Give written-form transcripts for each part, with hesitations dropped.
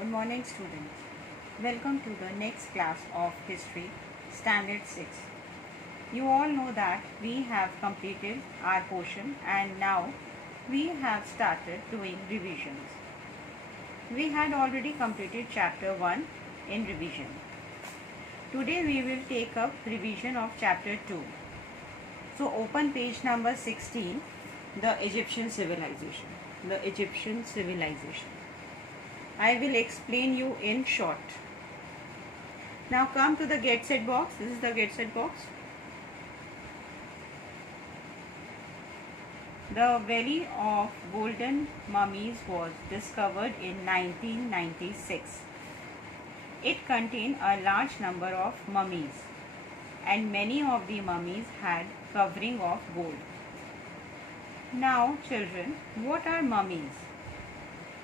Good morning, students. Welcome to the next class of History, Standard 6. You all know that we have completed our portion and now we have started doing revisions. We had already completed chapter 1 in revision. Today we will take up revision of chapter 2. So open page number 16, the Egyptian civilization. The Egyptian civilization. I will explain you in short. Now come to the get set box. This is the get set box. The Valley of Golden Mummies was discovered in 1996. It contained a large number of mummies and many of the mummies had covering of gold. Now children, what are mummies?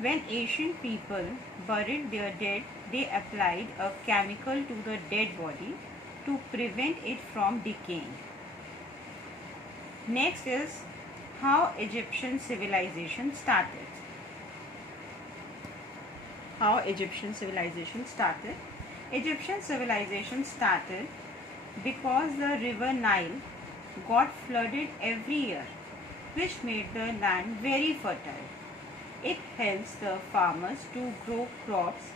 When ancient people buried their dead, they applied a chemical to the dead body to prevent it from decaying. Next is how Egyptian civilization started. How Egyptian civilization started? Egyptian civilization started because the river Nile got flooded every year, which made the land very fertile. It helps the farmers to grow crops.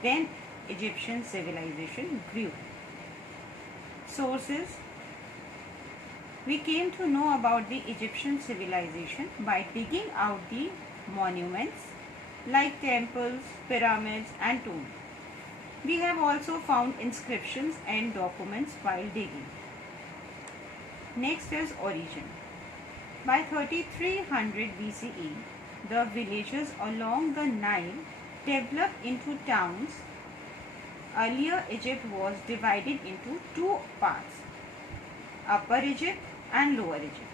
Then Egyptian civilization grew. Sources. We came to know about the Egyptian civilization by digging out the monuments like temples, pyramids and tombs. We have also found inscriptions and documents while digging. Next is origin. By 3300 BCE, the villages along the Nile developed into towns. Earlier Egypt was divided into two parts, Upper Egypt and Lower Egypt.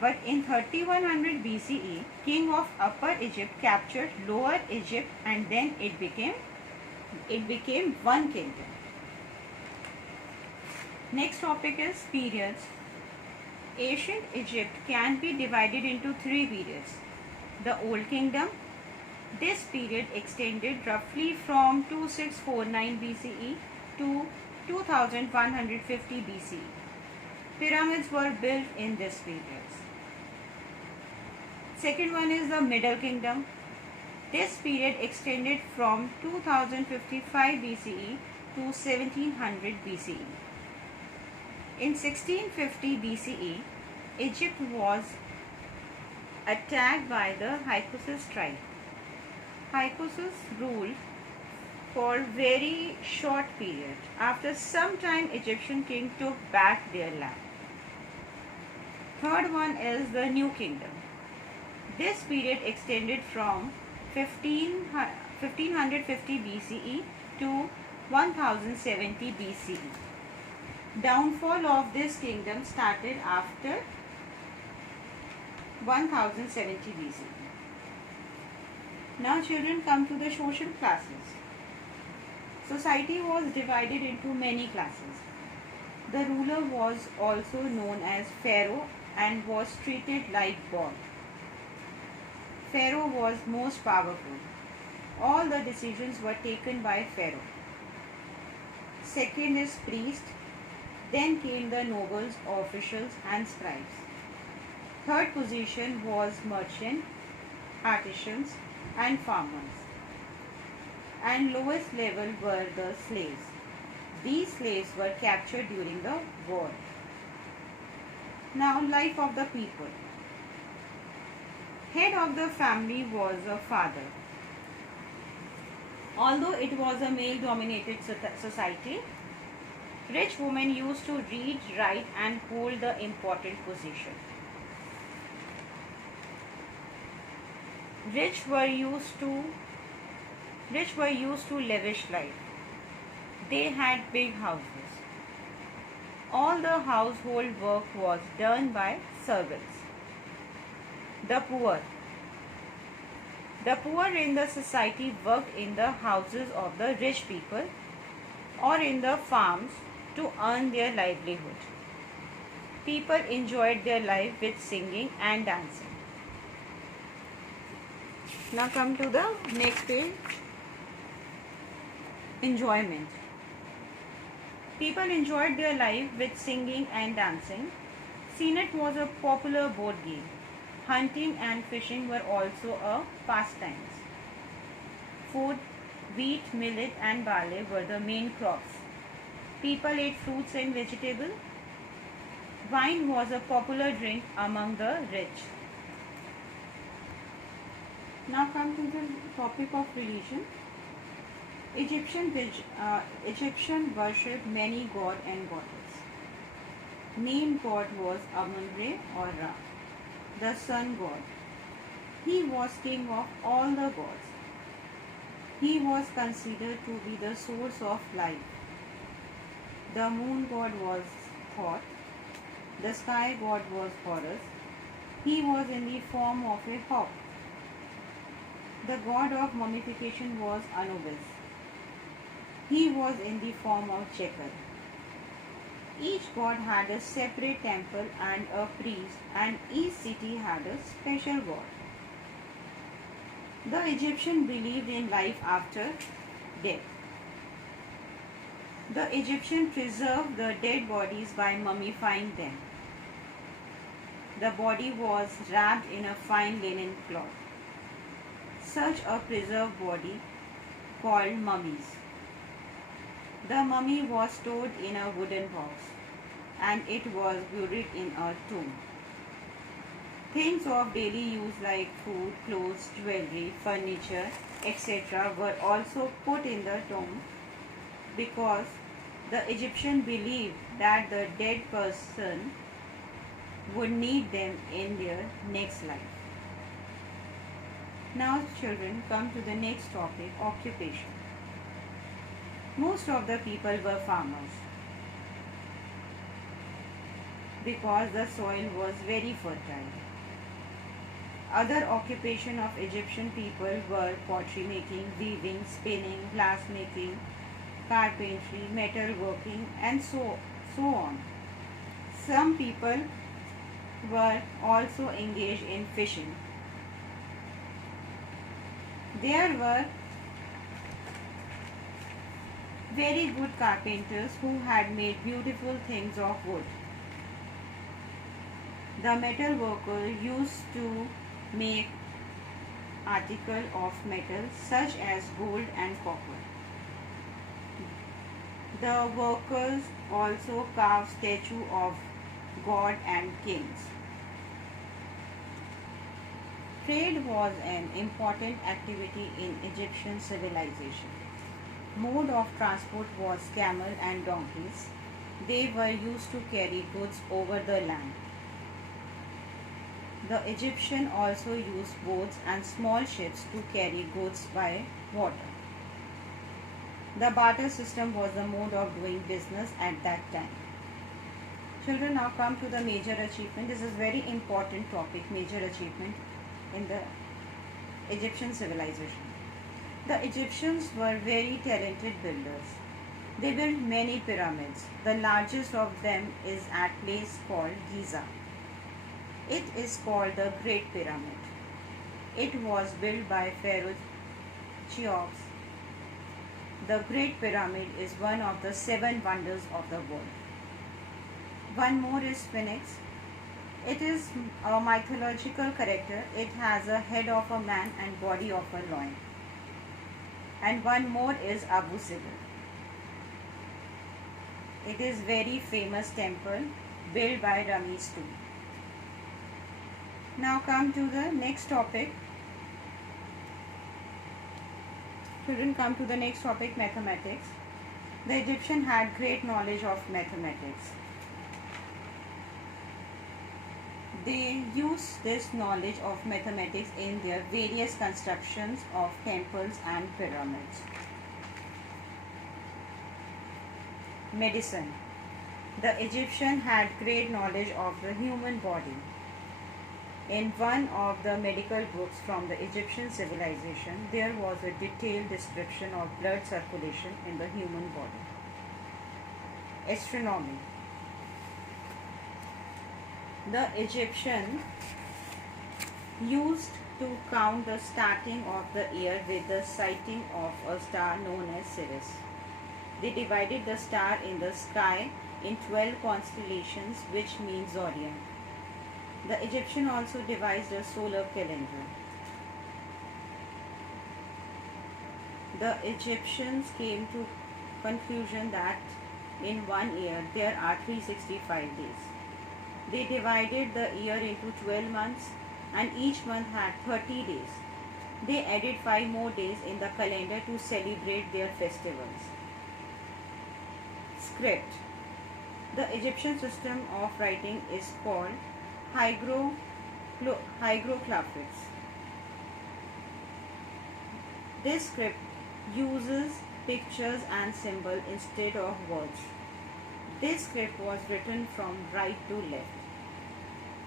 But in 3100 BCE, king of Upper Egypt captured Lower Egypt and then it became one kingdom. Next topic is periods. Ancient Egypt can be divided into three periods. The Old Kingdom. This period extended roughly from 2649 BCE to 2150 BCE. Pyramids were built in this period. Second one is the Middle Kingdom. This period extended from 2055 BCE to 1700 BCE. In 1650 BCE, Egypt was attacked by the Hyksos tribe. Hyksos ruled for very short period. After some time, Egyptian king took back their land. Third one is the New Kingdom. This period extended from 1550 BCE to 1070 BCE. Downfall of this kingdom started after 1070 BCE. Now children, come to the social classes. Society was divided into many classes. The ruler was also known as Pharaoh and was treated like God. Pharaoh was most powerful. All the decisions were taken by Pharaoh. Second is priest. Then came the nobles, officials and scribes. Third position was merchant, artisans and farmers. And lowest level were the slaves. These slaves were captured during the war. Now, life of the people. Head of the family was a father. Although it was a male-dominated society, rich women used to read, write and hold the important position. Rich were used to lavish life. They had big houses. All the household work was done by servants. The poor. The poor in the society worked in the houses of the rich people or in the farms to earn their livelihood. People enjoyed their life with singing and dancing. Now come to the next page. Enjoyment. People enjoyed their life with singing and dancing. Senet was a popular board game. Hunting and fishing were also a pastimes. Food, wheat, millet and barley were the main crops. People ate fruits and vegetables. Wine was a popular drink among the rich. Now come to the topic of religion. Egyptian worshipped many god and goddess. Main god was Amun-Re or Ra, the sun god. He was king of all the gods. He was considered to be the source of life. The moon god was Thoth. The sky god was Horus. He was in the form of a hawk. The god of mummification was Anubis. He was in the form of Jackal. Each god had a separate temple and a priest, and each city had a special god. The Egyptians believed in life after death. The Egyptians preserved the dead bodies by mummifying them. The body was wrapped in a fine linen cloth. Such a preserved body called mummies. The mummy was stored in a wooden box and it was buried in a tomb. Things of daily use like food, clothes, jewelry, furniture, etc. were also put in the tomb because the Egyptians believed that the dead person would need them in their next life. Now children, come to the next topic, occupation. Most of the people were farmers because the soil was very fertile. Other occupation of Egyptian people were pottery making, weaving, spinning, glass making, carpentry, metal working and so on. Some people were also engaged in fishing. There were very good carpenters who had made beautiful things of wood. The metal workers used to make articles of metal such as gold and copper. The workers also carved statues of God and kings. Trade was an important activity in Egyptian civilization. Mode of transport was camel and donkeys. They were used to carry goods over the land. The Egyptians also used boats and small ships to carry goods by water. The barter system was the mode of doing business at that time. Children, now come to the major achievement. This is very important topic, major achievement in the Egyptian civilization. The Egyptians were very talented builders. They built many pyramids. The largest of them is at a place called Giza. It is called the Great Pyramid. It was built by Pharaoh Cheops. The Great Pyramid is one of the 7 wonders of the world. One more is Sphinx. It is a mythological character. It has a head of a man and body of a lion. And one more is Abu Simbel. It is very famous temple built by Ramses II. Now come to the next topic. Children, come to the next topic, mathematics. The Egyptians had great knowledge of mathematics. They used this knowledge of mathematics in their various constructions of temples and pyramids. Medicine. The Egyptians had great knowledge of the human body. In one of the medical books from the Egyptian civilization, there was a detailed description of blood circulation in the human body. Astronomy. The Egyptians used to count the starting of the year with the sighting of a star known as Sirius. They divided the star in the sky in 12 constellations, which means zodiac. The Egyptians also devised a solar calendar. The Egyptians came to conclusion that in one year there are 365 days. They divided the year into 12 months and each month had 30 days. They added 5 more days in the calendar to celebrate their festivals. Script. The Egyptian system of writing is called hieroglyphics. This script uses pictures and symbols instead of words. This script was written from right to left.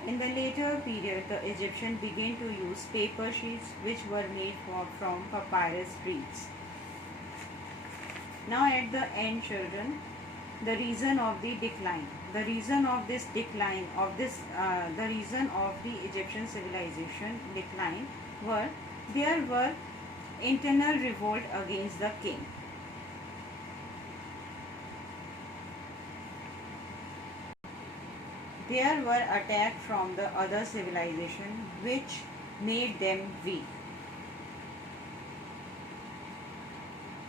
In the later period, the Egyptians began to use paper sheets which were made from papyrus reeds. Now at the end, children, the reason of the decline. The reason of this decline the reason of the Egyptian civilization decline there were internal revolt against the king. There were attacks from the other civilization which made them weak.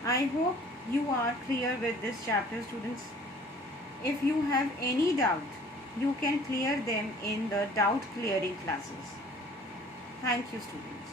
I hope you are clear with this chapter, students. If you have any doubt, you can clear them in the doubt clearing classes. Thank you, students.